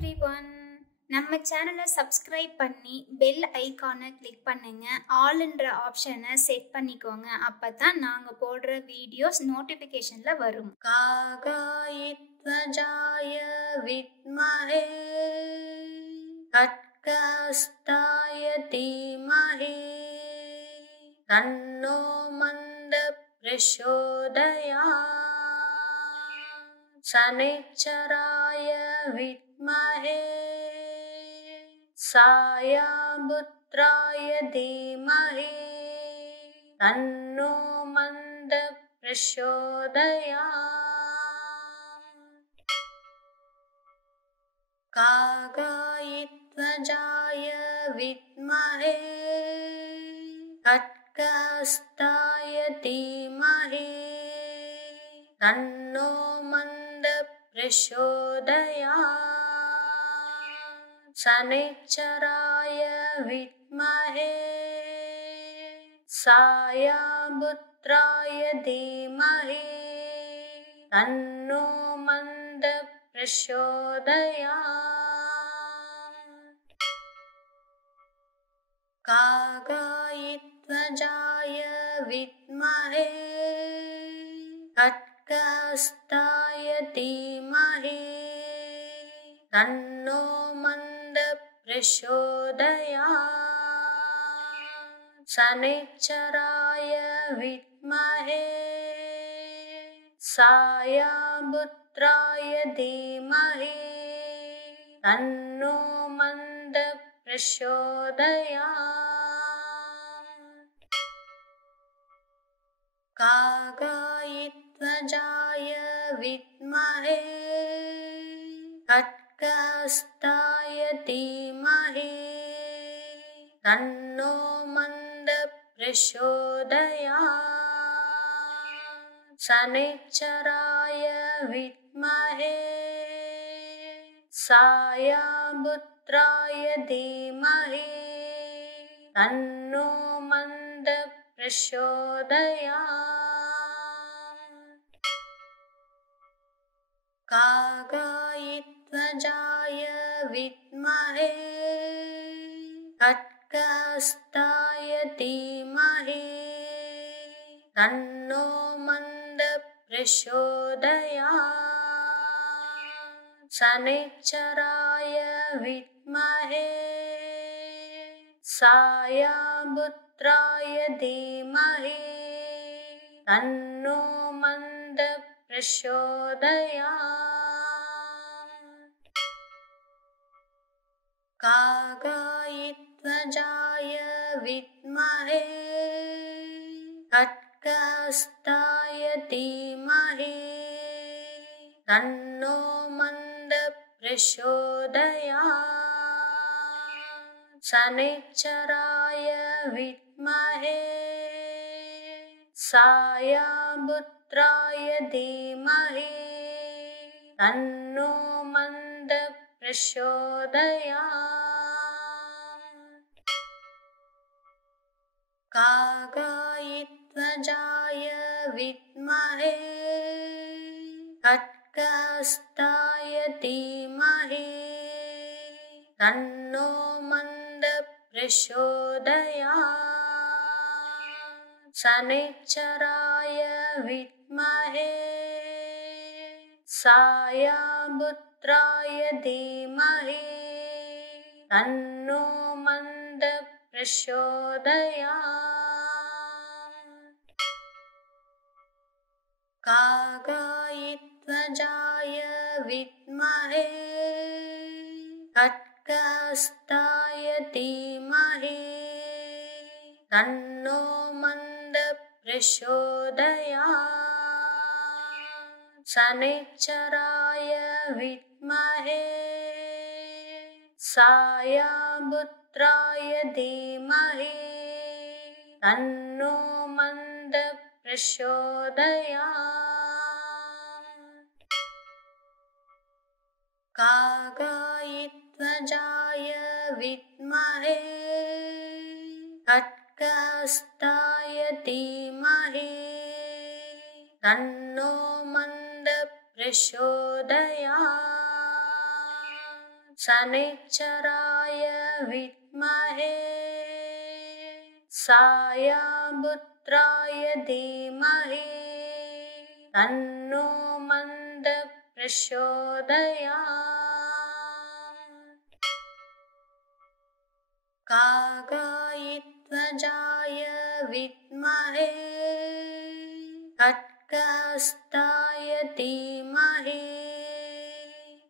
everyone. நம்ம சேனலை subscribe பண்ணி பெல் ஐகானை கிளிக் பண்ணுங்க. ஆல்ன்ற ஆப்ஷனை செட் பண்ணிக்கோங்க. அப்பதான் நாங்க போடுற வீடியோஸ் நோட்டிபிகேஷன்ல வரும். காகாயித்வஜாய வித்மஹே கட்கஹஸ்தாய தீமஹி தன்னோ மந்த பிரச்சோதயாத் शनिश्चराय विद्महे सायापुत्राय धीमहि तन्नो मन्द प्रचोदयात् काकायित्वजाय विद्महे खड्गहस्ताय धीमहि तन्नो प्रचोदयात् शनिश्चराय विद्महे सायापुत्राय धीमहि तन्नो मन्द प्रचोदयात् काकायित्वजाय विद्महे खड्गहस्ताय धीमहि तन्नो मन्द प्रचोदयात् शनिश्चराय विद्महे सायापुत्राय धीमहि तन्नो मन्द प्रचोदयात् काकायित्वजाय विद्महे खड्गहस्ताय धीमहि तन्नो मन्द प्रचोदयात् शनिश्चराय विद्महे सायापुत्राय धीमहि तन्नो मन्द प्रचोदयात् काकायित्वजाय विद्महे खड्गहस्ताय धीमहि तन्नो मन्द प्रचोदयात् शनिश्चराय विद्महे सायापुत्राय धीमहि तन्नो मन्द प्रचोदयात् काकायित्वजाय विद्महे खड्गहस्ताय धीमहि तन्नो मन्द प्रचोदयात् शनिश्चराय विद्महे सायापुत्राय धीमहि तन्नो मन्द प्रचोदयात् काकायित्वजाय विद्महे खड्गहस्ताय धीमहि तन्नो मन्द प्रचोदयात् शनिश्चराय विद्महे सायापुत्राय धीमहि तन्नो मन्द प्रचोदयात् काकायित्वजाय विद्महे खड्गहस्ताय धीमहि तन्नो मन्द प्रचोदयात् शनिश्चराय विद्महे सायापुत्राय धीमहि तन्नो मन्द प्रचोदयात् काकायित्वजाय विद्महे खड्गहस्ताय धीमहि तन्नो मन्द प्रचोदयात् शनिश्चराय विद्महे सायापुत्राय धीमहि तन्नो मन्दः प्रचोदयात्। काकायध्वजाय विद्महे खड्गहस्ताय धीमहि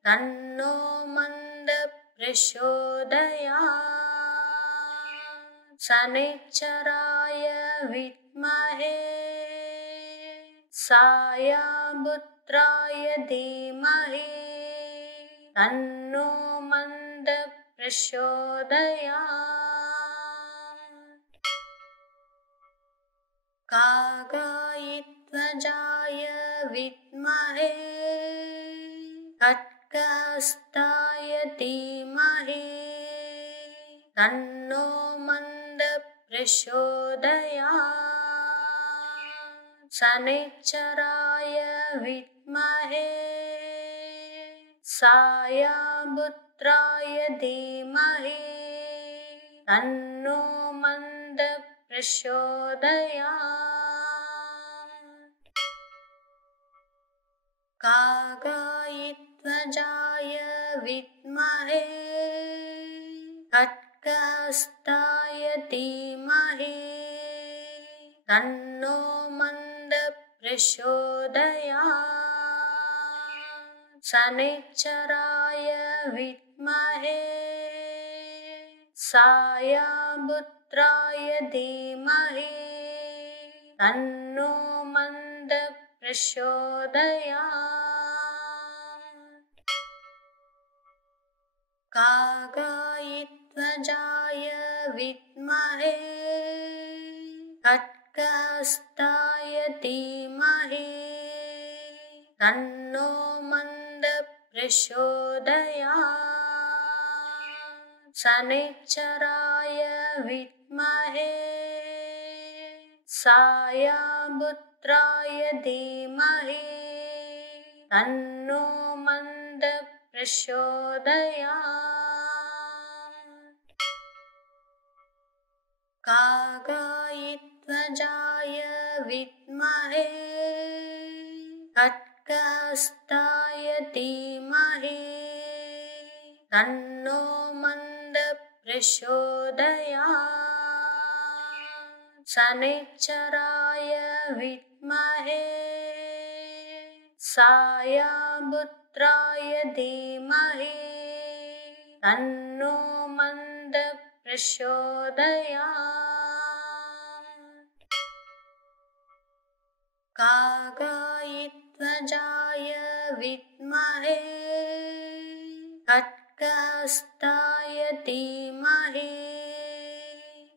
तन्नो मन्दः प्रचोदयात्। शनिश्चराय विद्महे सायापुत्राय धीमहि तन्नो मन्दः प्रचोदयात्। काकायध्वजाय विद्महे खड्गहस्ताय धीमहि तन्नो मन्दः प्रचोदयात्। शनिश्चराय विद्महे सायापुत्राय धीमहि तन्नो मन्दः प्रचोदयात्। काकायध्वजाय विद्महे खड्गहस्ताय धीमहि तन्नो मन्दः प्रचोदयात्। शनिश्चराय विद्महे सायापुत्राय धीमहि तन्नो मन्दः प्रचोदयात्। काकायध्वजाय विद्महे खड्गहस्ताय धीमहि तन्नो मन्दः प्रचोदयात्। शनिश्चराय विद्महे सायापुत्राय धीमहि तन्नो मन्दः प्रचोदयात्। काकायध्वजाय विद्महे खड्गहस्ताय धीमहि तन्नो मन्दः प्रचोदयात्। शनिश्चराय विद्महे सायापुत्राय धीमहि तन्नो मन्दः प्रचोदयात्। काकायध्वजाय विद्महे खड्गहस्ताय धीमहि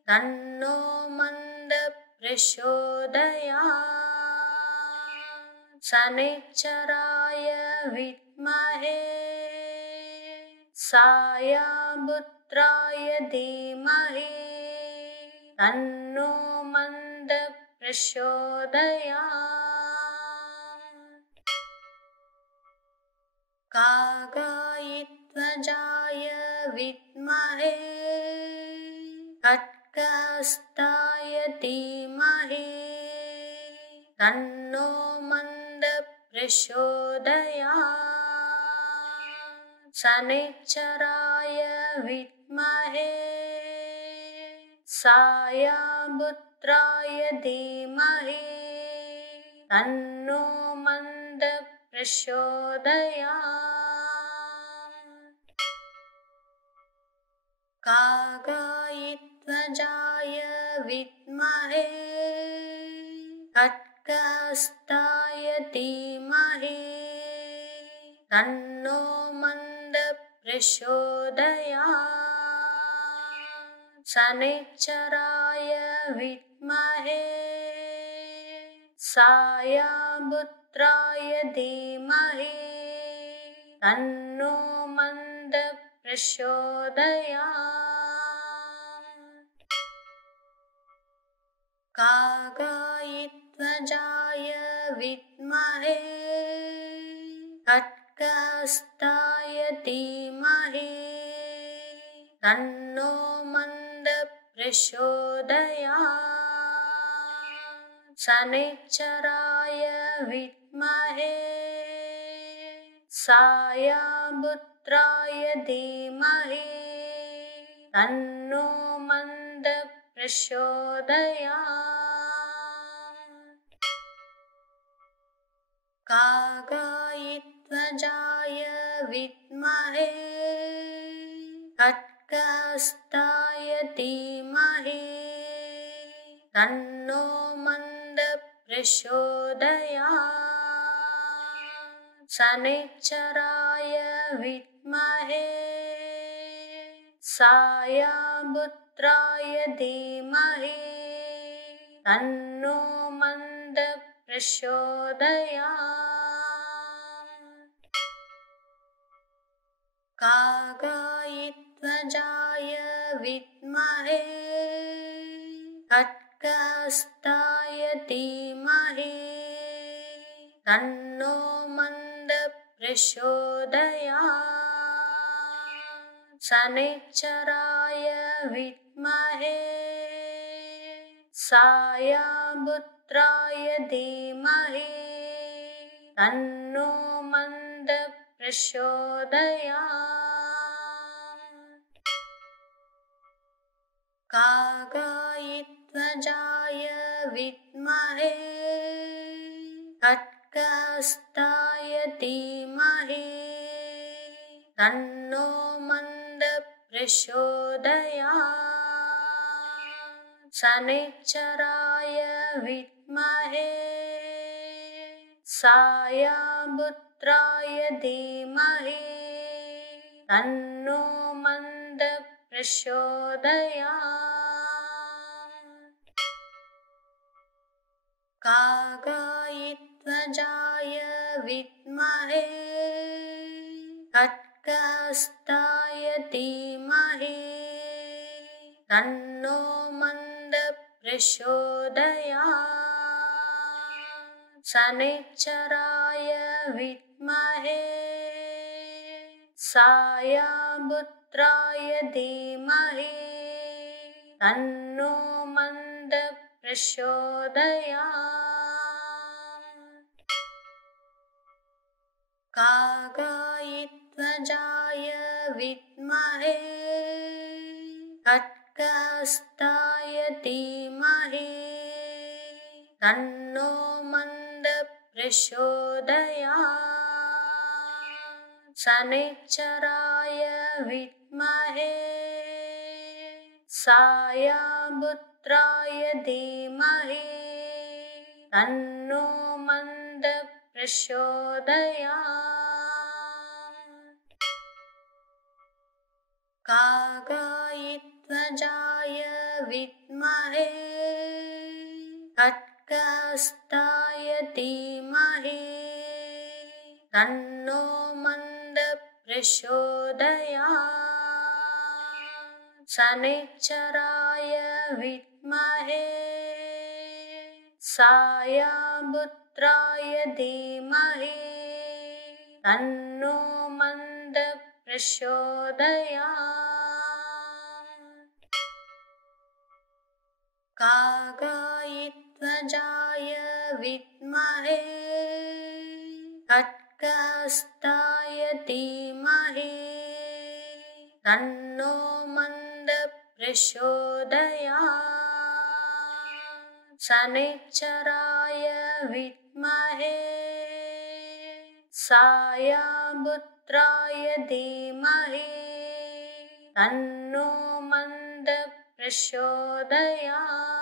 तन्नो मन्दः प्रचोदयात्। शनिश्चराय विद्महे सायापुत्राय धीमहि तन्नो मन्दः प्रचोदयात्। काकायध्वजाय विद्महे खड्गहस्ताय धीमहि तन्नो मन्दः प्रचोदयात्। शनिश्चराय विद्महे सायापुत्राय धीमहि तन्नो मन्दः प्रचोदयात्। काकायध्वजाय विद्महे खड्गहस्ताय धीमहि तन्नो मन्दः प्रचोदयात्। शनिश्चराय विद्महे सायापुत्राय धीमहि तन्नो मन्दः प्रचोदयात्। काकायध्वजाय विद्महे खड्गहस्ताय धीमहि तन्नो मन्दः प्रचोदयात् शनैश्चराय विद्महे सायापुत्राय धीमहि तन्नो मन्दः प्रचोदयात् काकायध्वजाय विद्महे खड्गहस्ताय धीमहि तन्नो मन्दः प्रचोदयात् शनैश्चराय विद्महे सायापुत्राय धीमहि तन्नो मन्दः प्रचोदयात् काकायध्वजाय विद्महे खड्गहस्ताय धीमहि तन्नो मन्दः प्रचोदयात् शनैश्चराय विद्महे सायापुत्राय धीमहि तन्नो मन्दः प्रचोदयात् काकायध्वजाय विद्महे खड्गहस्ताय धीमहि तन्नो मन्दः प्रचोदयात् शनैश्चराय विद्महे सायापुत्राय धीमहि तन्नो मन्दः प्रचोदयात् काकायध्वजाय विद्महे खड्गहस्ताय धीमहि तन्नो मन्दः प्रचोदयात् शनैश्चराय विद्महे सायापुत्राय धीमहि तन्नो मन्दः प्रचोदयात् काकायध्वजाय विद्महे खड्गहस्ताय धीमहि तन्नो मन्दः प्रचोदयात् शनैश्चराय विद्महे सायापुत्राय धीमहि तन्नो मन्दः प्रचोदयात् काकायध्वजाय विद्महे खड्गहस्ताय धीमहि तन्नो मन्दः प्रचोदयात् शनैश्चराय विद्महे सायापुत्राय धीमहि तन्नो मन्दः प्रचोदयात् काकायध्वजाय विद्महे खड्गहस्ताय धीमहि तन्नो मन्दः प्रचोदयात् शनैश्चराय विद्महे सायापुत्राय धीमहि तन्नो मन्दः प्रचोदयात्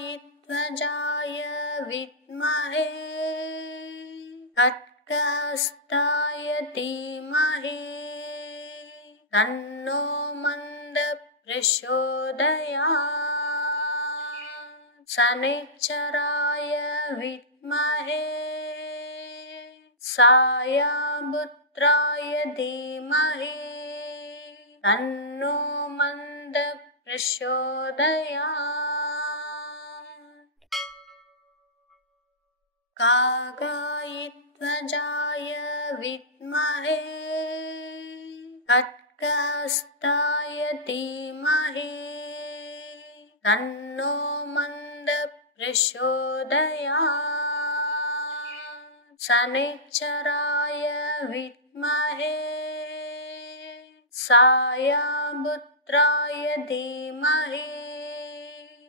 काकायध्वजाय विद्महे खड्गहस्ताय धीमहि तन्नो मन्दः प्रचोदयात् शनैश्चराय विद्महे सायापुत्राय धीमहि तन्नो मन्दः प्रचोदयात् विद्महे खड्गहस्ताय धीमहि तन्नो मन्दः प्रचोदयात् शनैश्चराय विद्महे सायापुत्राय धीमहि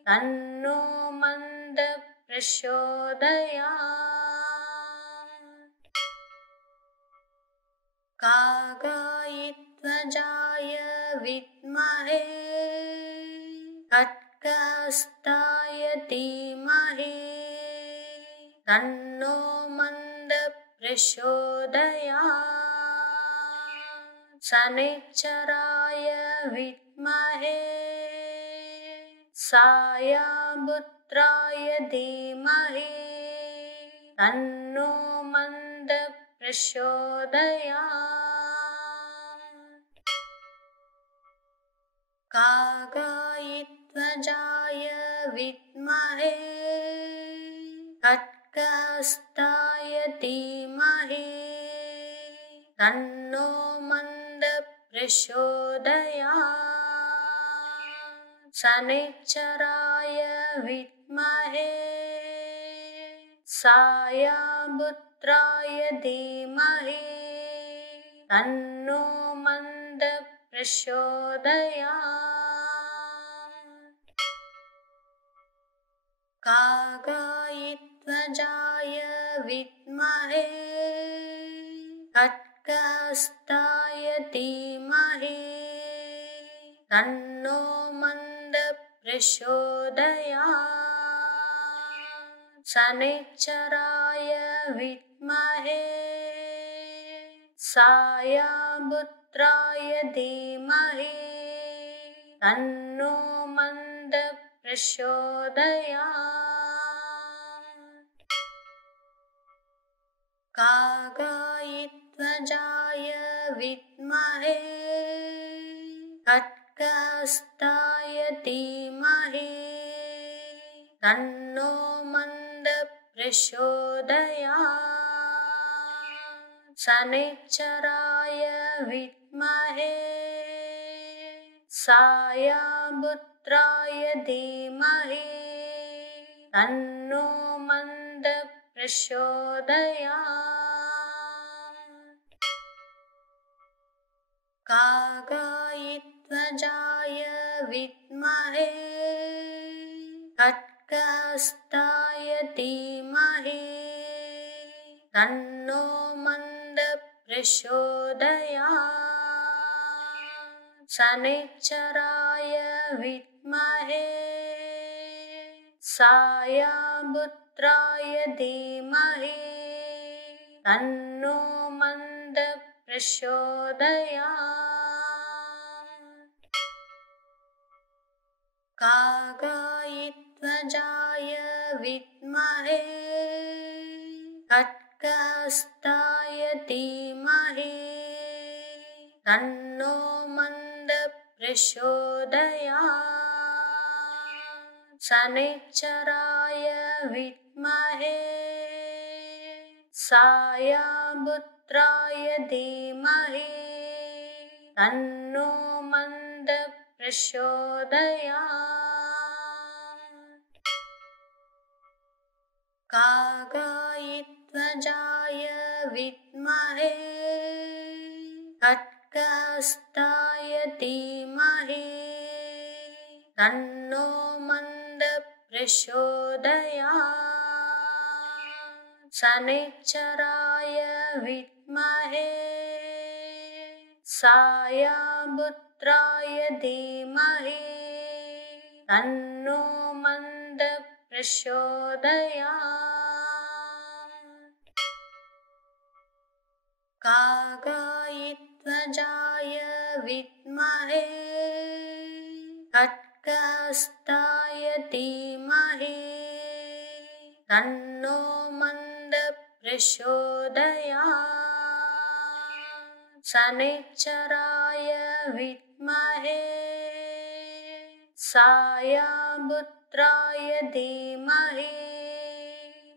तन्नो मन्दः प्रचोदयात् काकायध्वजाय विद्महे खड्गहस्ताय धीमहि तन्नो मन्दः प्रचोदयात् शनैश्चराय विद्महे सायापुत्राय धीमहि तन्नो मन्दः प्रचोदयात् काकायध्वजाय विद्महे खड्गहस्ताय धीमहि तन्नो मन्दः प्रचोदयात् शनैश्चराय विद्महे सायापुत्राय धीमहि तन्नो मन्दः प्रचोदयात् काकायध्वजाय विद्महे खड्गहस्ताय धीमहि तन्नो मन्दः प्रचोदयात् शनैश्चराय विद्महे सायापुत्राय धीमहि तन्नो मन्दः प्रचोदयात् काकायध्वजाय विद्महे खड्गहस्ताय धीमहि तन्नो मन्दः प्रचोदयात् शनैश्चराय विद्महे सायापुत्राय धीमहि तन्नो मन्दः प्रचोदयात् काकायध्वजाय विद्महे खड्गहस्ताय धीमहि तन्नो मन्दः प्रचोदयात् शनैश्चराय विद्महे सायापुत्राय धीमहि तन्नो मन्दः प्रचोदयात् काकायध्वजाय विद्महे खड्गहस्ताय धीमहि तन्नो मन्दः प्रचोदयात् शनैश्चराय विद्महे सायापुत्राय धीमहि तन्नो मन्दः प्रचोदयात् काकायध्वजाय विद्महे खड्गहस्ताय धीमहि तन्नो मन्दः प्रचोदयात् शनैश्चराय विद्महे सायापुत्राय धीमहि तन्नो मन्दः प्रचोदयात् काकायध्वजाय विद्महे खड्गहस्ताय धीमहि तन्नो मन्दः प्रचोदयात् शनैश्चराय विद्महे सायापुत्राय धीमहि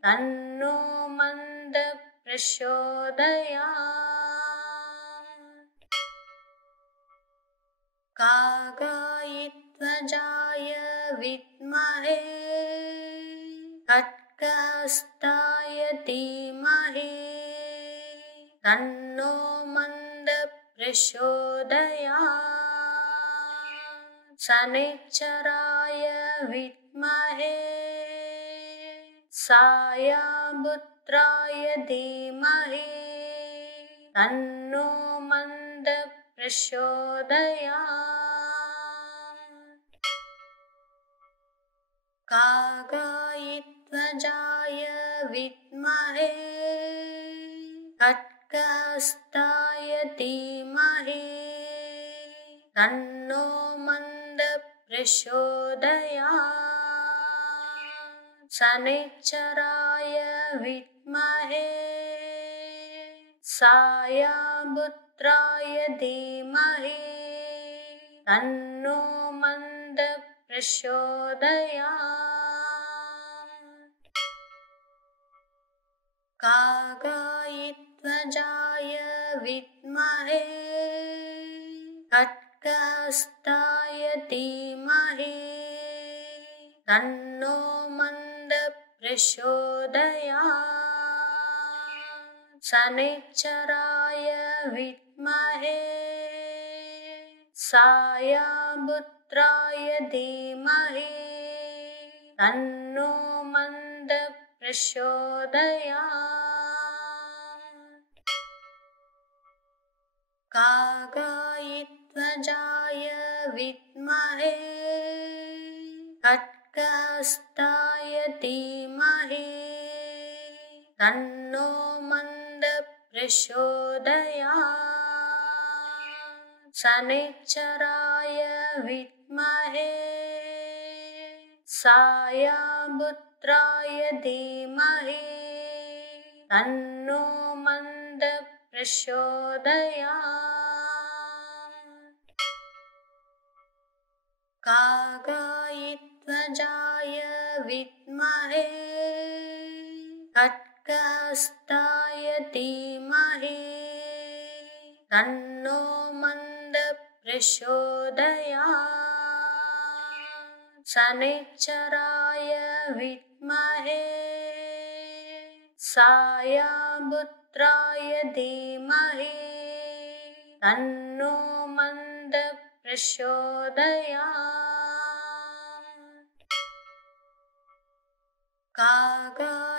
तन्नो मन्दः प्रचोदयात्। कागायिध्वजाय विद्महे खड्गहस्ताय धीमहि तन्नो मन्दः प्रचोदयात्। शनैश्चराय विद्महे सायापुत्राय धीमहि तन्नो मन्दः प्रचोदयात्। कागायिध्वजाय विद्महे खड्गहस्ताय धीमहि तन्नो मन्दः प्रचोदयात्। शनैश्चराय विद्महे सायापुत्राय धीमहि तन्नो मन्दः प्रचोदयात्। कागायिध्वजाय विद्महे खड्गहस्ताय धीमहि तन्नो मन्दः प्रचोदयात्। शनैश्चराय विद्महे सायापुत्राय धीमहि तन्नो मन्दः प्रचोदयात्। कागायिध्वजाय विद्महे खड्गहस्ताय धीमहि तन्नो मन्दः प्रचोदयात्। शनैश्चराय विद्महे सायापुत्राय धीमहि तन्नो मन्दः प्रचोदयात्। कागायिध्वजाय विद्महे खड्गहस्ताय धीमहि तन्नो मन्दः प्रचोदयात्। शनैश्चराय विद्महे सायापुत्राय धीमहि तन्नो मन्दः प्रचोदयात्। कागायिध्वजाय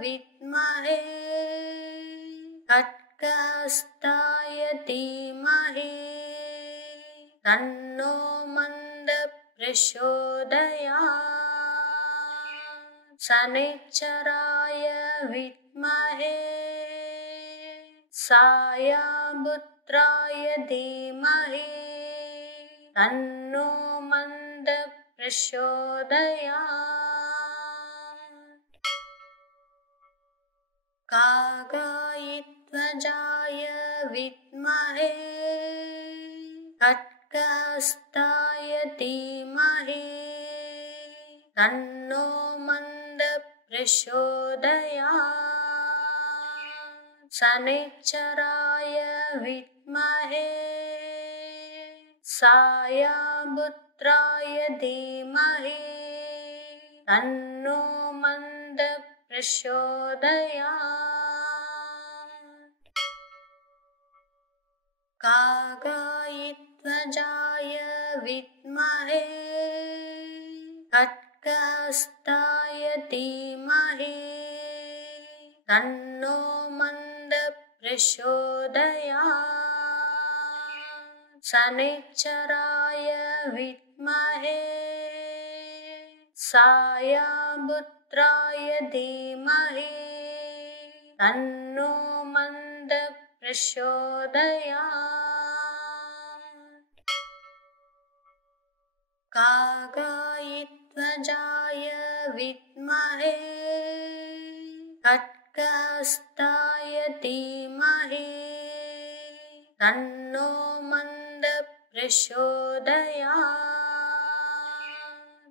विद्महे खड्गहस्ताय धीमहि तन्नो मन्दः प्रचोदयात्। शनैश्चराय विद्महे सायापुत्राय धीमहि तन्नो मन्दः प्रचोदयात्। कागायिध्वजाय विद्महे खड्गहस्ताय धीमहि तन्नो मन्दः प्रचोदयात्। शनैश्चराय विद्महे सायापुत्राय धीमहि तन्नो मन्दः प्रचोदयात्। कागायिध्वजाय विद्महे खड्गहस्ताय धीमहि तन्नो मन्दः प्रचोदयात्। शनैश्चराय विद्महे सायापुत्राय धीमहि तन्नो मन्दः प्रचोदयात्। कागायिध्वजाय विद्महे खड्गहस्ताय धीमहि तन्नो मन्दः प्रचोदयात्।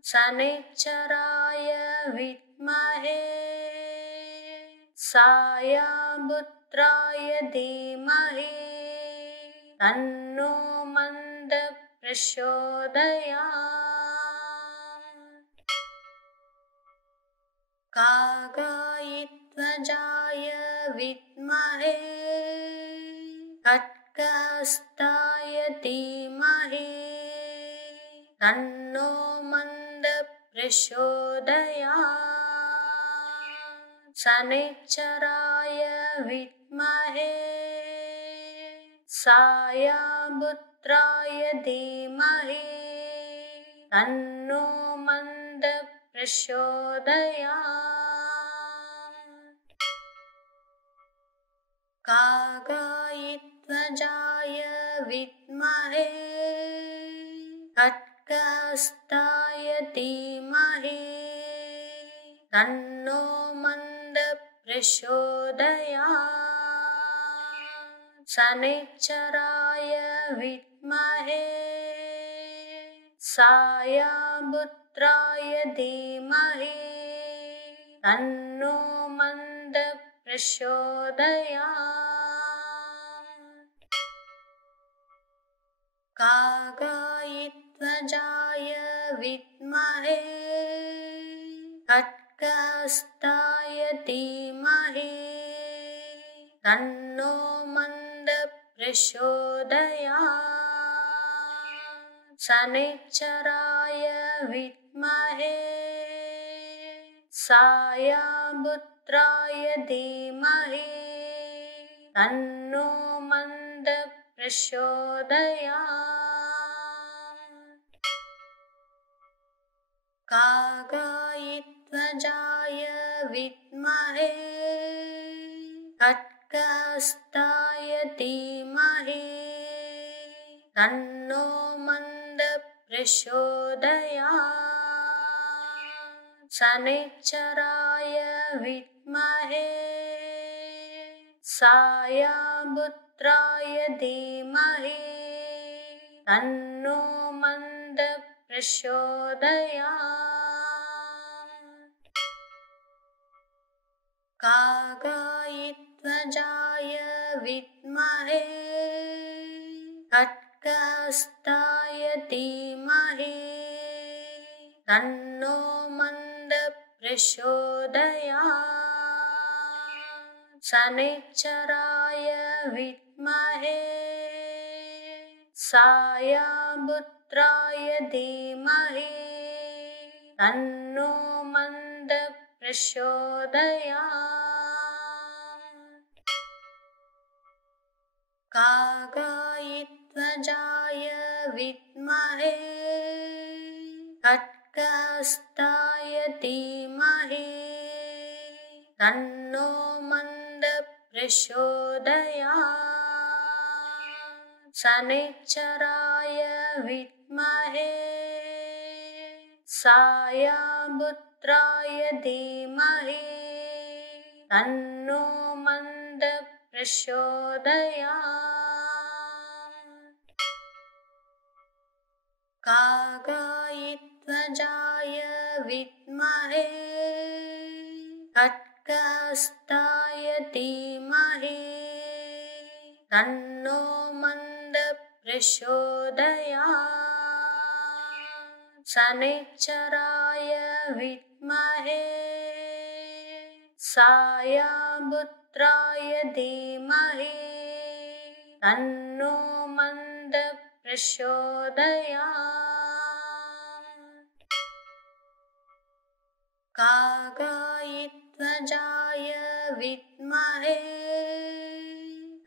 शनैश्चराय विद्महे सायापुत्राय धीमहि तन्नो मन्दः प्रचोदयात्। काकायध्वजाय विद्महे खड्गहस्ताय धीमहि तन्नो मन्दः प्रचोदयात्। शनिश्चराय विद्महे सायापुत्राय धीमहि तन्नो मन्दः प्रचोदयात्। काकायध्वजाय विद्महे खड्गहस्ताय धीमहि तन्नो मन्दः प्रचोदयात्। शनिश्चराय विद्महे सायापुत्राय धीमहि तन्नो मन्दः प्रचोदयात्। काकायध्वजाय विद्महे खड्गहस्ताय धीमहि तन्नो मन्दः प्रचोदयात्। शनिश्चराय विद्महे सायापुत्राय धीमहि तन्नो मन्दः प्रचोदयात्। काकायध्वजाय विद्महे खड्गहस्ताय धीमहि तन्नो मन्दः प्रचोदयात्। शनिश्चराय विद्महे सायापुत्राय धीमहि तन्नो मन्दः प्रचोदयात्। काकायध्वजाय विद्महे खड्गहस्ताय धीमहि तन्नो मन्दः प्रचोदयात्। शनिश्चराय विद्महे सायापुत्राय धीमहि तन्नो मन्दः प्रचोदयात्। काकायध्वजाय विद्महे खड्गहस्ताय धीमहि तन्नो मन्दः प्रचोदयात्। शनिश्चराय विद्महे सायापुत्राय धीमहि तन्नो मन्दः प्रचोदयात्। काकायध्वजाय विद्महे खड्गहस्ताय धीमहि तन्नो मन्दः प्रचोदयात्। शनिश्चराय विद्महे सायापुत्राय धीमहि तन्नो मन्दः प्रचोदयात्। काकायध्वजाय विद्महे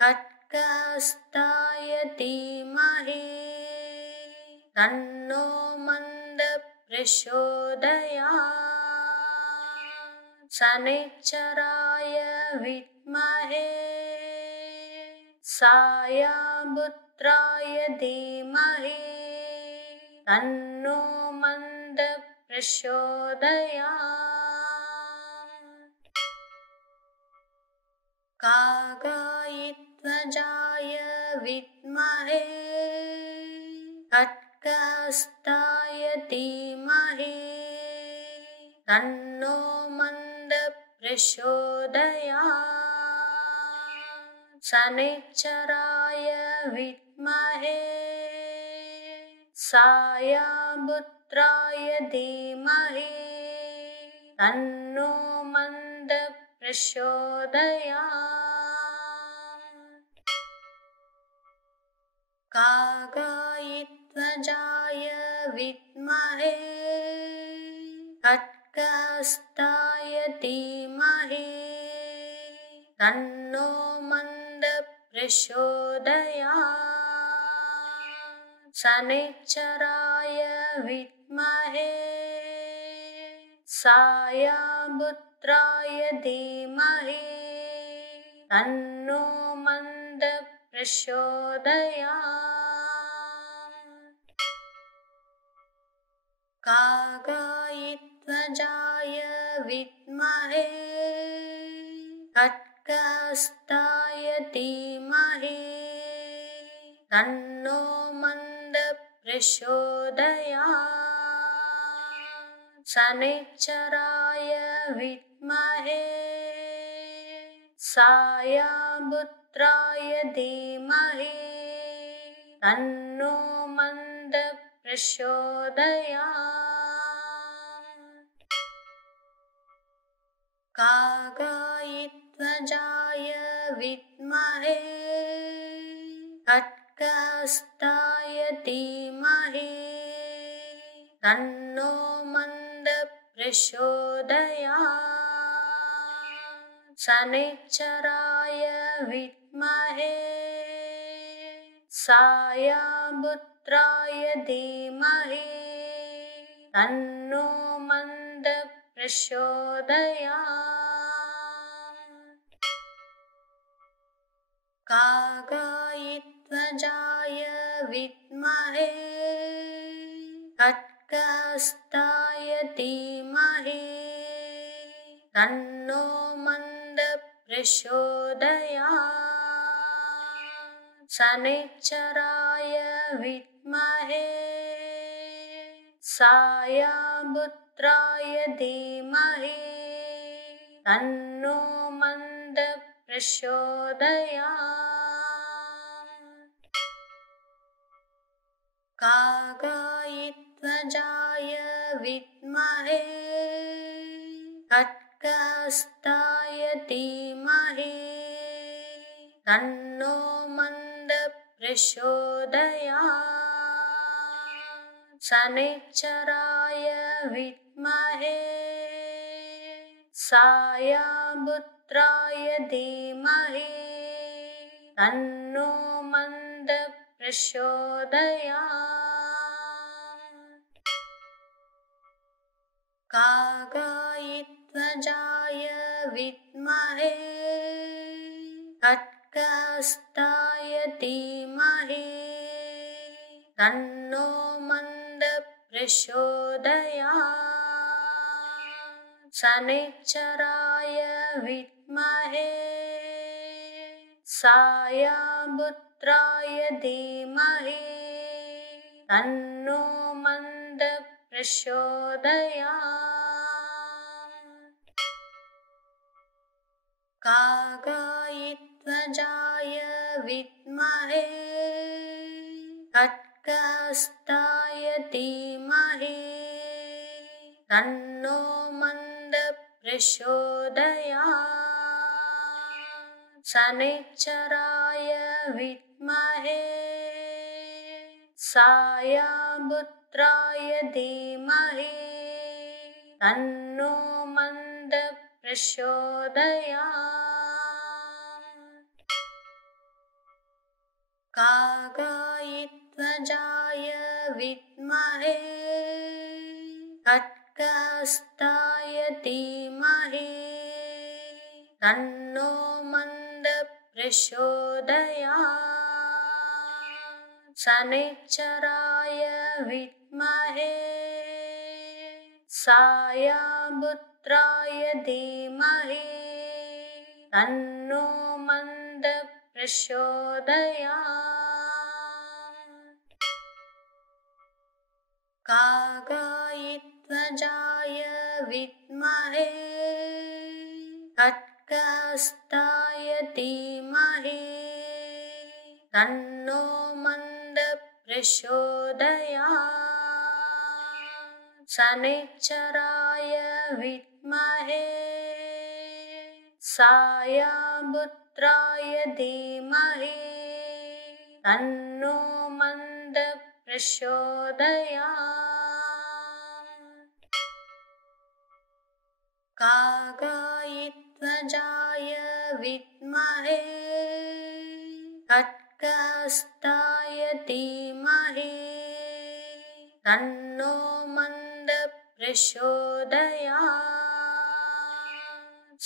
खड्गहस्ताय धीमहि तन्नो मन्दः प्रचोदयात्। शनिश्चराय विद्महे सायापुत्राय धीमहि तन्नो मन्दः प्रचोदयात्। काकायध्वजाय विद्महे खड्गहस्ताय धीमहि तन्नो मन्दः प्रचोदयात्। शनिश्चराय विद्महे सायापुत्राय धीमहि तन्नो मन्दः प्रचोदयात्। काकायध्वजाय विद्महे खड्गहस्ताय धीमहि तन्नो मन्दः प्रचोदयात्। शनिश्चराय विद्महे सायापुत्राय धीमहि तन्नो मन्दः प्रचोदयात्। काकायध्वजाय विद्महे खड्गहस्ताय धीमहि तन्नो मन्दः प्रचोदयात्। शनिश्चराय विद्महे सायापुत्राय धीमहि तन्नो मन्दः प्रचोदयात्। काकायध्वजाय विद्महे खड्गहस्ताय धीमहि तन्नो मन्दः प्रचोदयात्। शनिश्चराय विद्महे सायापुत्राय धीमहि तन्नो मन्दः प्रचोदयात्। काकायध्वजाय विद्महे खड्गहस्ताय धीमहि तन्नो मन्दः प्रचोदयात्। शनिश्चराय विद्महे सायापुत्राय धीमहि तन्नो मन्दः प्रचोदयात्। काकायध्वजाय विद्महे खड्गहस्ताय धीमहि तन्नो मन्दः प्रचोदयात्। शनिश्चराय विद्महे सायापुत्राय धीमहि तन्नो मन्दः प्रचोदयात्। काकायध्वजाय विद्महे खड्गहस्ताय धीमहि तन्नो मन्दः प्रचोदयात्। शनिश्चराय विद्महे सायापुत्राय धीमहि तन्नो मन्दः प्रचोदयात्। काकायध्वजाय विद्महे खड्गहस्ताय धीमहि तन्नो मन्दः प्रचोदयात्। शनिश्चराय विद्महे सायापुत्राय धीमहि तन्नो मन्दः प्रचोदयात्। काकायध्वजाय विद्महे खड्गहस्ताय धीमहि तन्नो मन्दः प्रचोदयात्। शनिश्चराय विद्महे सायापुत्राय धीमहि तन्नो मन्दः प्रचोदयात्। काकायध्वजाय विद्महे खड्गहस्ताय धीमहि तन्नो मन्दः प्रचोदयात् शनैश्चराय विद्महे सायापुत्राय धीमहि तन्नो मन्दः प्रचोदयात् काकायध्वजाय विद्महे खड्गहस्ताय धीमहि तन्नो मन्दः प्रचोदयात्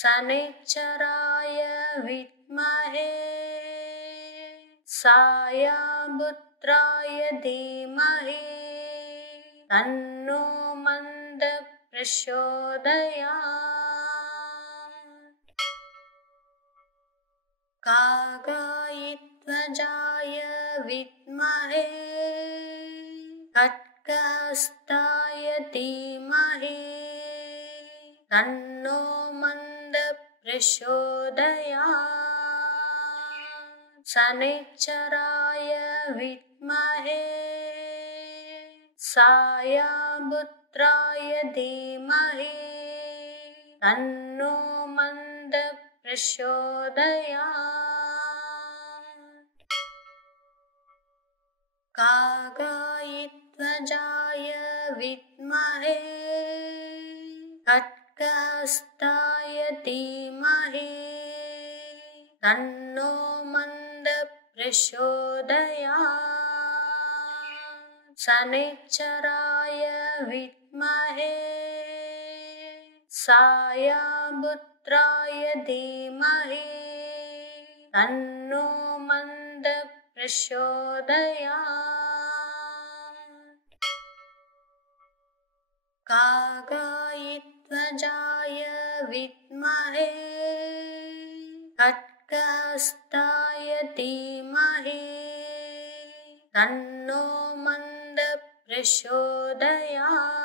शनैश्चराय विद्महे सायापुत्राय धीमहि तन्नो मन्दः प्रचोदयात् काकायध्वजाय विद्महे खड्गहस्ताय धीमहि तन्नो मन्दः प्रचोदयात् शनैश्चराय विद्महे सायापुत्राय धीमहि तन्नो मन्दः प्रचोदयात् काकायध्वजाय विद्महे खड्गहस्ताय धीमहि तन्नो मन्दः प्रचोदयात् शनैश्चराय विद्महे सायापुत्राय धीमहि तन्नो मन्दः प्रचोदयात् काकायध्वजाय विद्महे खड्गहस्ताय धीमहि तन्नो मन्दः प्रचोदयात् शनैश्चराय विद्महे सायापुत्राय धीमहि तन्नो मन्दः प्रचोदयात् काकायध्वजाय विद्महे खड्गहस्ताय धीमहि तन्नो मन्दः प्रचोदयात्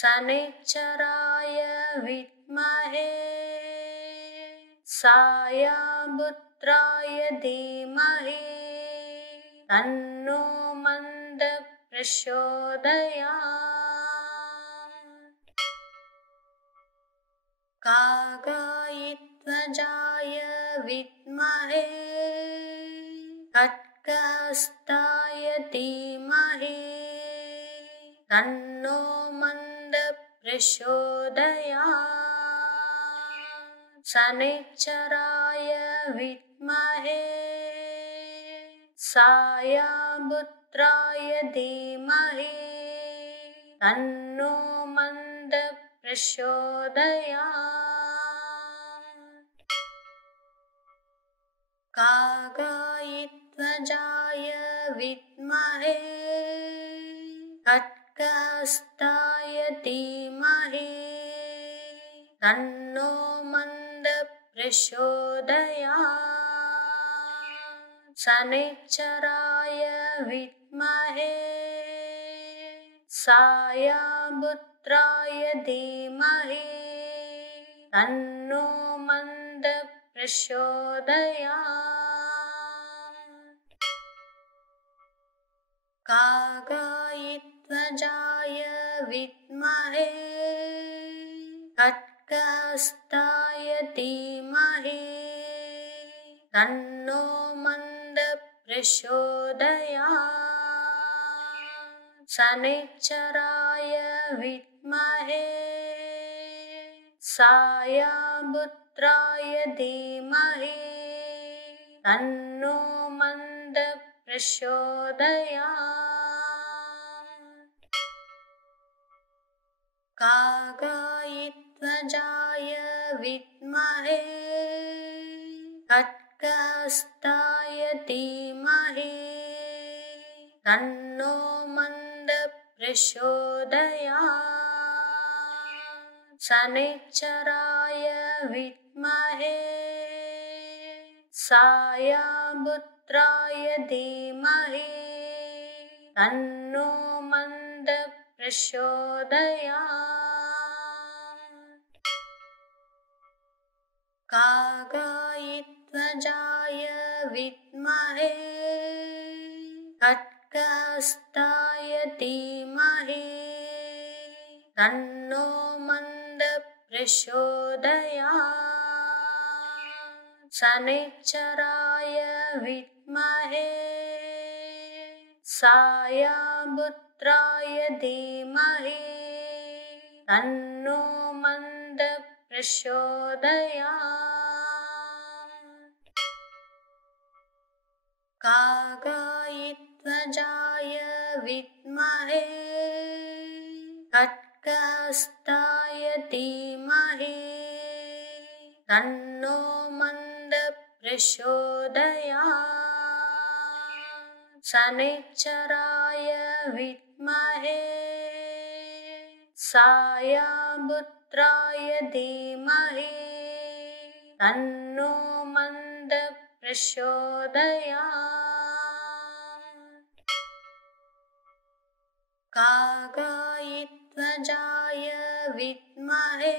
शनैश्चराय विद्महे सायापुत्राय धीमहि तन्नो मन्दः प्रचोदयात् काकायध्वजाय विद्महे खड्गहस्ताय धीमहि तन्नो मन्दः प्रचोदयात् शनैश्चराय विद्महे सायापुत्राय धीमहि तन्नो मन्दः प्रचोदयात् काकायध्वजाय विद्महे खड्गहस्ताय धीमहि तन्नो मन्दः प्रचोदयात् शनैश्चराय विद्महे सायापुत्राय धीमहि तन्नो मन्दः प्रचोदयात् काकायध्वजाय विद्महे खड्गहस्ताय धीमहि तन्नो मन्दः प्रचोदयात् काकायध्वजाय विद्महे खड्गहस्ताय धीमहि तन्नो मन्दः प्रचोदयात् शनैश्चराय विद्महे सायापुत्राय धीमहि तन्नो मन्दः प्रचोदयात् काकायध्वजाय विद्महे खड्गहस्ताय धीमहि तन्नो मन्दः प्रचोदयात् शनैश्चराय विद्महे सायापुत्राय धीमहि तन्नो मन्दः प्रचोदयात् काकायध्वजाय विद्महे खड्गहस्ताय धीमहि तन्नो मन्दः प्रचोदयात् शनैश्चराय विद्महे सायापुत्राय धीमहि तन्नो मन्दः प्रचोदयात् काकायध्वजाय विद्महे खड्गहस्ताय धीमहि तन्नो मन्दः प्रचोदयात् शनैश्चराय विद्महे सायापुत्राय धीमहि तन्नो मन्दः प्रचोदयात् विद्महे खड्गहस्ताय धीमहि तन्नो मन्दः प्रचोदयात् शनिश्चराय विद्महे सायापुत्राय धीमहि तन्नो मन्दः प्रचोदयात् काकायध्वजाय विद्महे खड्गहस्ताय धीमहि तन्नो मन्दः प्रचोदयात् शनिश्चराय विद्महे सायापुत्राय धीमहि तन्नो मन्दः प्रचोदयात् काकायध्वजाय विद्महे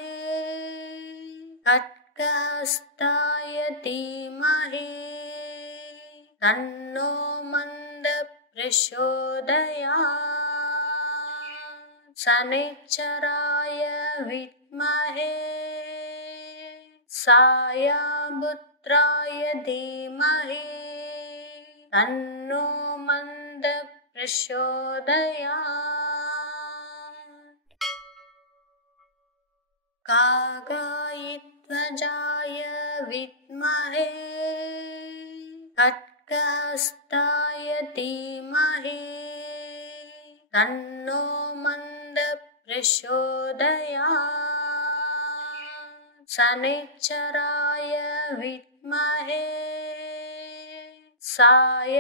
खड्गहस्ताय धीमहि तन्नो मन्दः प्रचोदयात् शनिश्चराय विद्महे सायापुत्राय धीमहि तन्नो मन्दः प्रचोदयात् काकायध्वजाय विद्महे खड्गहस्ताय धीमहि तन्नो मन्दः प्रचोदयात् शनिश्चराय विद्महे सायापुत्राय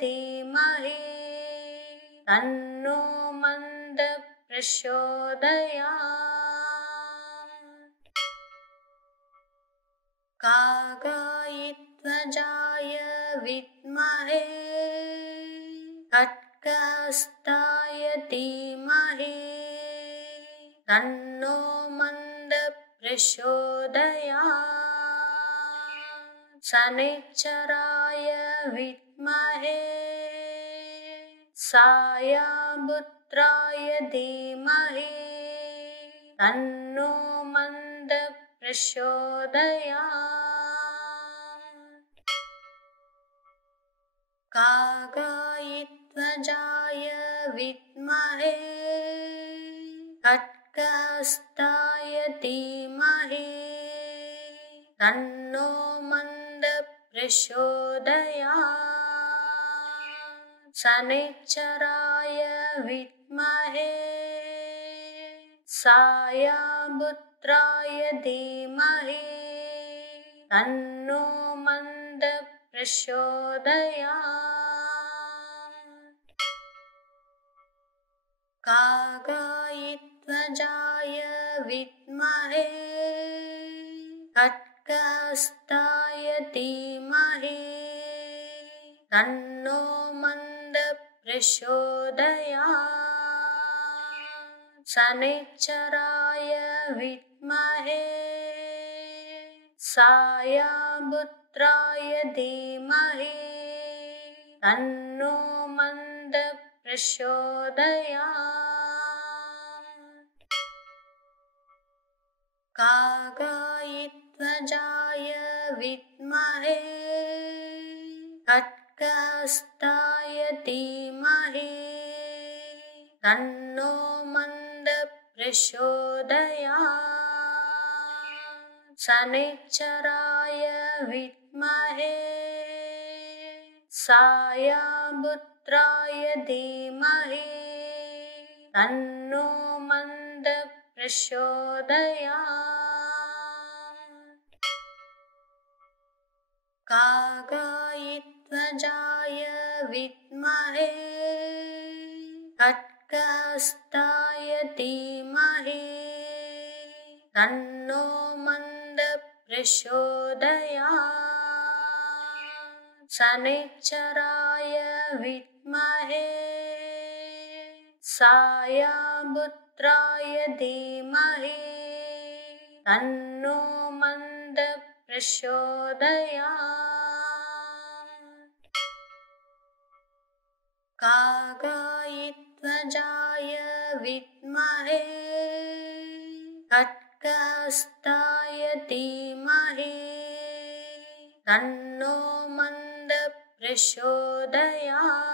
धीमहि तन्नो मन्दः प्रचोदयात् काकायध्वजाय विद्महे खड्गहस्ताय धीमहि तन्नो मन्दः प्रचोदयात् शनिश्चराय विद्महे सायापुत्राय धीमहि तन्नो मन्दः प्रचोदयात् काकायध्वजाय विद्महे खड्गहस्ताय धीमहि तन्नो मन्दः प्रचोदयात् शनिश्चराय विद्महे सायापुत्राय धीमहि तन्नो मन्दः प्रचोदयात् काकायध्वजाय विद्महे खड्गहस्ताय धीमहि तन्नो मन्दः प्रचोदयात् शनिश्चराय विद्महे सायापुत्राय धीमहि तन्नो मन्दः प्रचोदयात् काकायध्वजाय विद्महे खड्गहस्ताय धीमहि तन्नो मन्दः प्रचोदयात् शनिश्चराय विद्महे सायापुत्राय धीमहि तन्नो मन्दः प्रचोदयात् काकायध्वजाय विद्महे खड्गहस्ताय धीमहि तन्नो मन्दः प्रचोदयात् शनिश्चराय विद्महे सायापुत्राय धीमहि तन्नो मन्दः प्रचोदयात्। कागायध्वजाय विद्महे खड्गहस्ताय धीमहि तन्नो मन्दः प्रचोदयात्।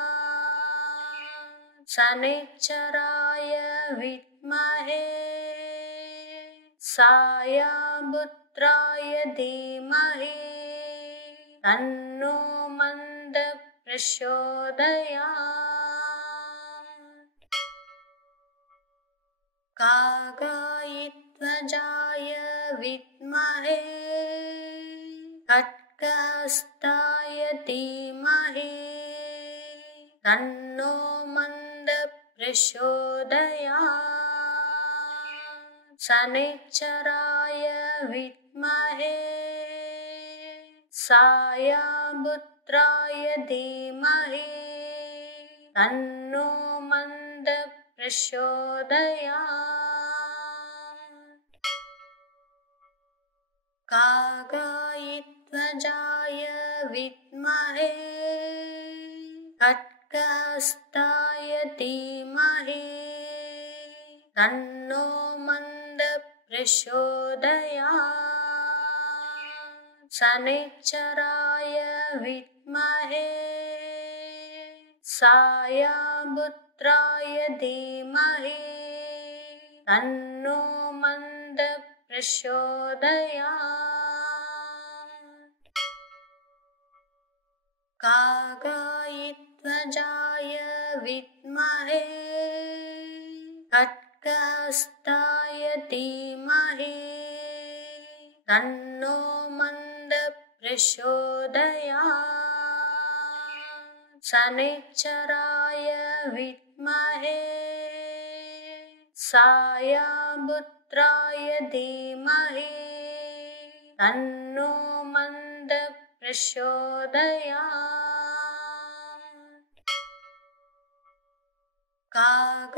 शनिश्चराय विद्महे सायापुत्राय धीमहि तन्नो मन्दः प्रचोदयात्। कागायध्वजाय विद्महे खड्गहस्ताय धीमहि तन्नो मन्दः प्रचोदयात्। शनिश्चराय विद्महे सायापुत्राय धीमहि तन्नो मन्दः प्रचोदयात्। कागायध्वजाय विद्महे खड्गहस्ताय धीमहि तन्नो मन्दः प्रचोदयात्। शनिश्चराय विद्महे सायापुत्राय धीमहि तन्नो मन्दः प्रचोदयात्। कागायध्वजाय विद्महे खड्गहस्ताय धीमहि तन्नो मन्दः प्रचोदयात्। शनिश्चराय विद्महे सायापुत्राय धीमहि तन्नो मन्दः प्रचोदयात्। कागायध्वजाय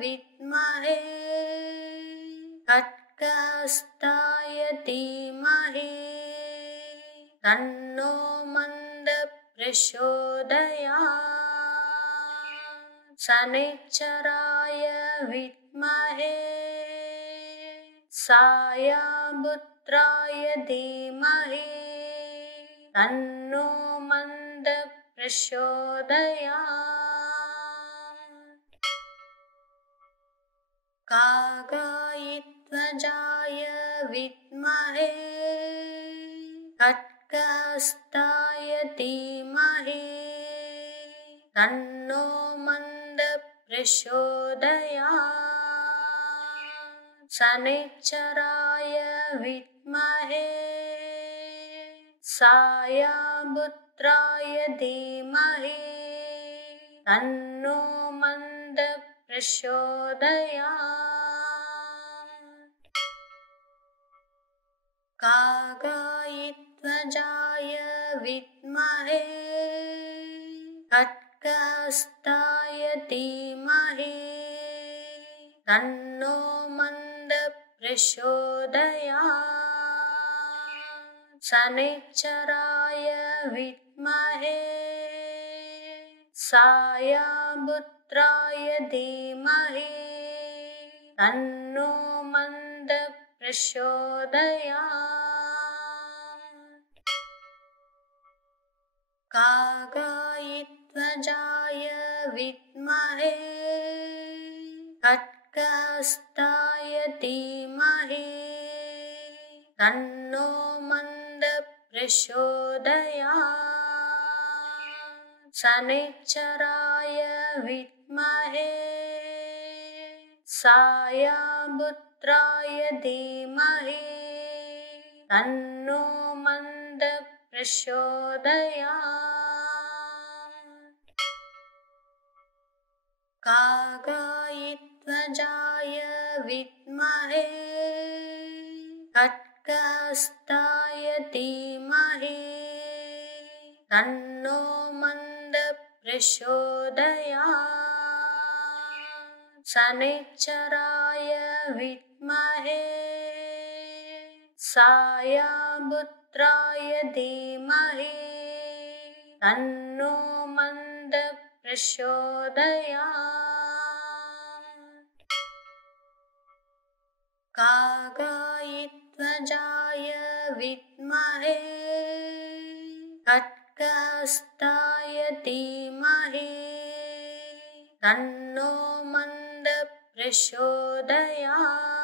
विद्महे खड्गहस्ताय धीमहि तन्नो मन्दः प्रचोदयात्। शनिश्चराय विद्महे सायापुत्राय धीमहि तन्नो मन्दः प्रचोदयात्। कागायध्वजाय विद्महे खड्गहस्ताय धीमहि तन्नो मन्दः प्रचोदयात्। शनिश्चराय विद्महे सायापुत्राय धीमहि तन्नो मन्दः प्रचोदयात्। कागायध्वजाय विद्महे खड्गहस्ताय धीमहि तन्नो मन्दः प्रचोदयात्। शनिश्चराय विद्महे सायापुत्राय धीमहि तन्नो मन्दः प्रचोदयात्। कागायध्वजाय विद्महे खड्गहस्ताय धीमहि तन्नो मन्दः प्रचोदयात्। शनिश्चराय विद्महे सायापुत्राय धीमहि तन्नो मन्दः प्रचोदयात्। कागायध्वजाय विद्महे खड्गहस्ताय धीमहि तन्नो मन्दः प्रचोदयात्। शनिश्चराय विद्महे सायापुत्राय धीमहि तन्नो मन्दः प्रचोदयात्। काकायध्वजाय विद्महे खड्गहस्ताय धीमहि तन्नो मन्दः प्रचोदयात्।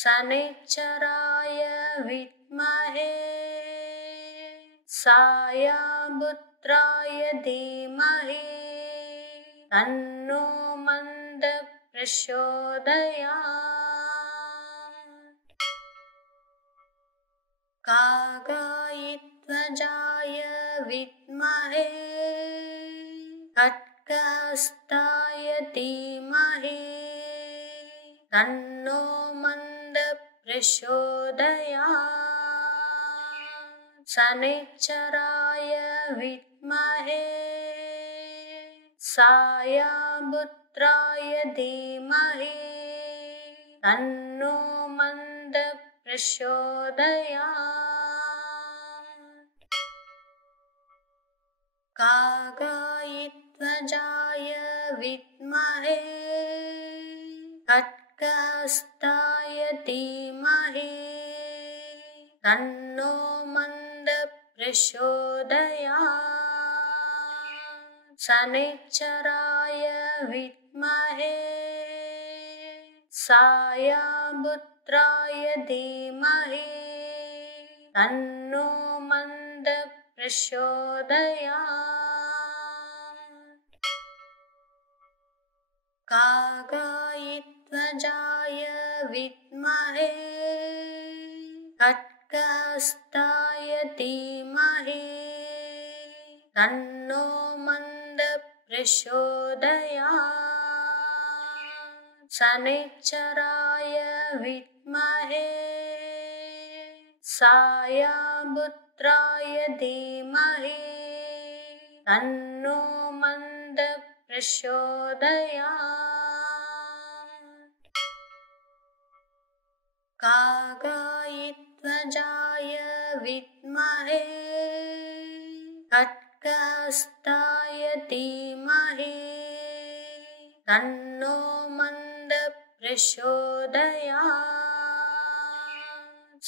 शनिश्चराय विद्महे सायापुत्राय धीमहि तन्नो मन्दः प्रचोदयात्। काकायध्वजाय विद्महे खड्गहस्ताय धीमहि तन्नो मन्दः प्रचोदयात्। शनिश्चराय विद्महे सायापुत्राय धीमहि तन्नो मन्दः प्रचोदयात्। काकायध्वजाय विद्महे खड्गहस्ताय धीमहि तन्नो मन्दः प्रचोदयात्। शनिश्चराय विद्महे सायापुत्राय धीमहि तन्नो मन्दः प्रचोदयात्। काकायध्वजाय विद्महे खड्गहस्ताय धीमहि तन्नो मन्दः प्रचोदयात्। शनिश्चराय विद्महे सायापुत्राय धीमहि तन्नो मन्दः प्रचोदयात्। काकायध्वजाय विद्महे खड्गहस्ताय धीमहि तन्नो मन्दः प्रचोदयात्।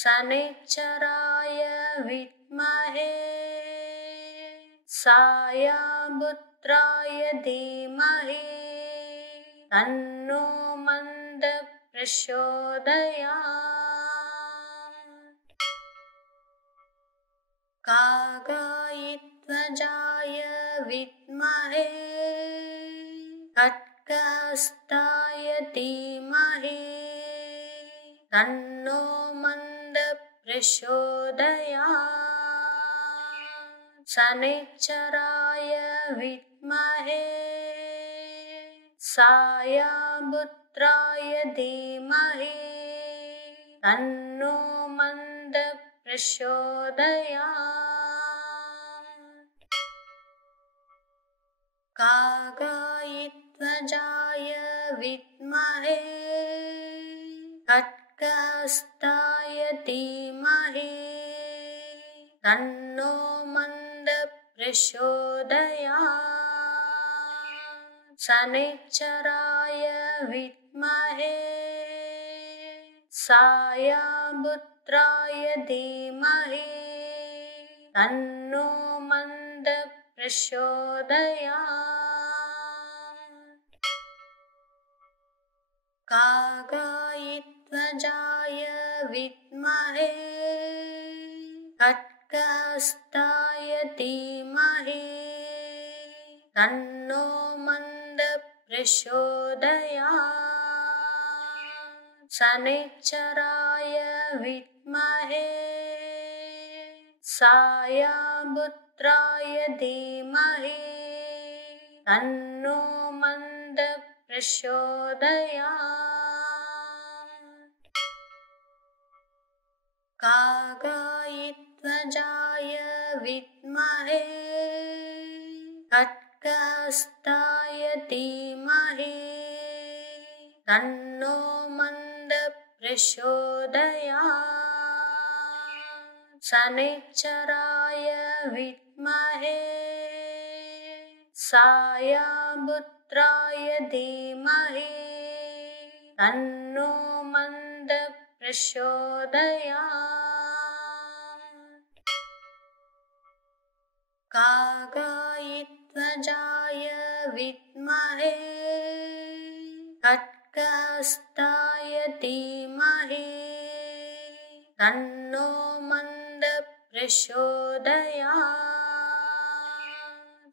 शनिश्चराय विद्महे सायापुत्राय धीमहि तन्नो मन्दः प्रचोदयात्। काकायध्वजाय विद्महे खड्गहस्ताय धीमहि तन्नो मन्दः प्रचोदयात्। शनिश्चराय विद्महे सायापुत्राय धीमहि तन्नो मन्दः प्रचोदयात्। काकायध्वजाय विद्महे खड्गहस्ताय धीमहि तन्नो मन्दः प्रचोदयात्। शनिश्चराय विद्महे सायापुत्राय धीमहि तन्नो मन्दः प्रचोदयात्। काकायध्वजाय विद्महे खड्गहस्ताय धीमहि तन्नो मन्दः प्रचोदयात्। शनिश्चराय विद्महे सायापुत्राय धीमहि तन्नो मन्दः प्रचोदयात्। काकायध्वजाय विद्महे खड्गहस्ताय धीमहि तन्नो मन्दः प्रचोदयात्। शनैश्चराय विद्महे सायापुत्राय धीमहि तन्नो मन्दः प्रचोदयात्। काकायध्वजाय विद्महे खड्गहस्ताय धीमहि तन्नो मन्दः प्रचोदयात्।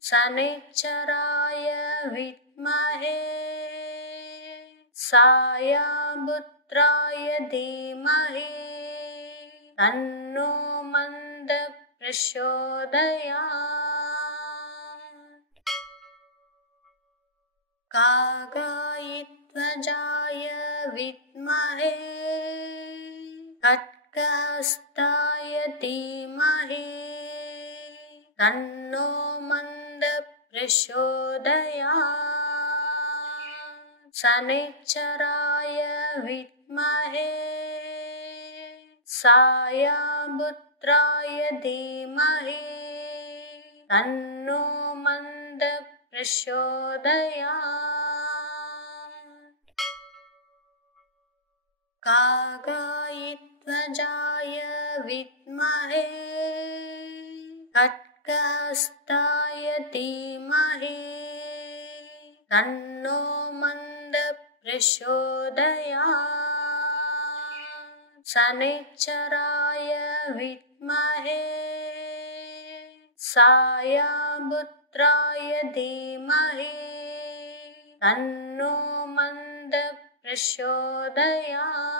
शनैश्चराय विद्महे सायापुत्राय धीमहि तन्नो मन्दः प्रचोदयात्। काकायध्वजाय विद्महे खड्गहस्ताय धीमहि तन्नो मन्दः प्रचोदयात्। शनैश्चराय विद्महे सायापुत्राय धीमहि तन्नो मन्दः प्रचोदयात्। काकायध्वजाय विद्महे खड्गहस्ताय धीमहि तन्नो मन्दः प्रचोदयात्। शनैश्चराय विद्महे सायापुत्राय धीमहि तन्नो मन्दः प्रचोदयात्।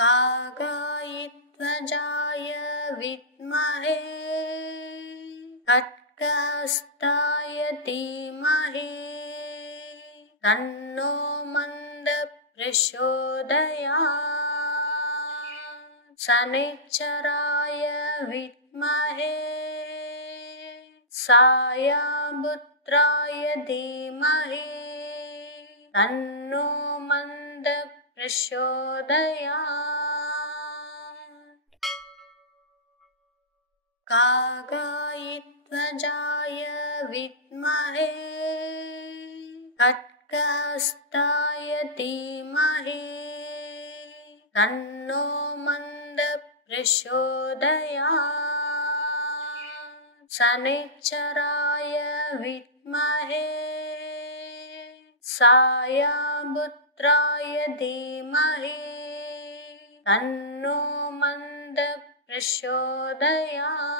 काकायध्वजाय विद्महे खड्गहस्ताय धीमहि तन्नो मन्दः प्रचोदयात्। शनैश्चराय विद्महे सायापुत्राय धीमहि तन्नो मन्दः प्रचोदयात्। काकायध्वजाय विद्महे खड्गहस्ताय धीमहि तन्नो मन्दः प्रचोदयात्। शनैश्चराय विद्महे सायापुत्राय धीमहि तन्नो मन्दः प्रचोदयात्।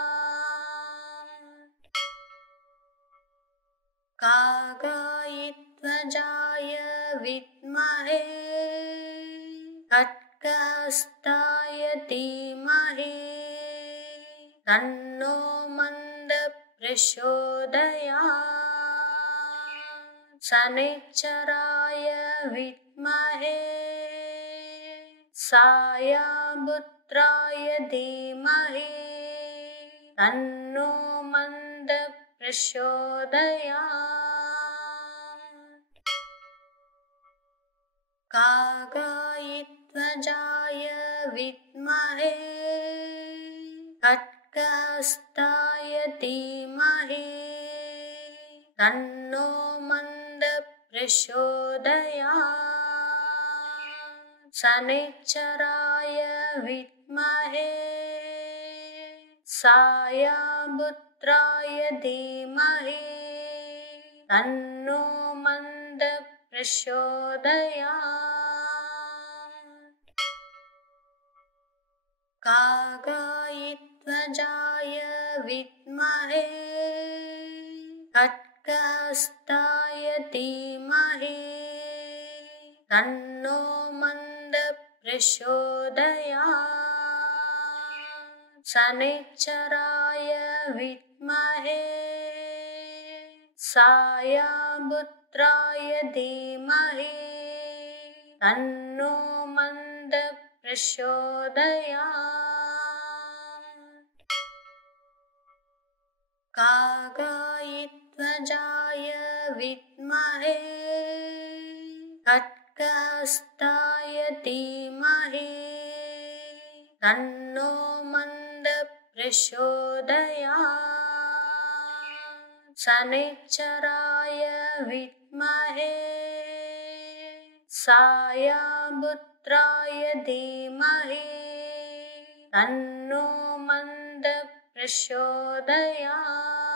काकायध्वजाय विद्महे खड्गहस्ताय धीमहि तन्नो मन्दः प्रचोदयात्। शनैश्चराय विद्महे सायापुत्राय धीमहि तन्नो मन्दः प्रचोदयात्। काकायध्वजाय विद्महे खड्गहस्ताय धीमहि तन्नो मन्दः प्रचोदयात्। शनैश्चराय विद्महे सायापुत्राय धीमहि तन्नो मन्दः प्रचोदयात्। काकायध्वजाय विद्महे खड्गहस्ताय धीमहि तन्नो मन्दः प्रचोदयात्। शनैश्चराय विद्महे सायापुत्राय धीमहि तन्नो मन्दः प्रचोदयात्। काकायध्वजाय विद्महे खड्गहस्ताय धीमहि तन्नो मन्दः प्रचोदयात् शनिश्चराय विद्महे सायापुत्राय धीमहि तन्नो मन्दः प्रचोदयात्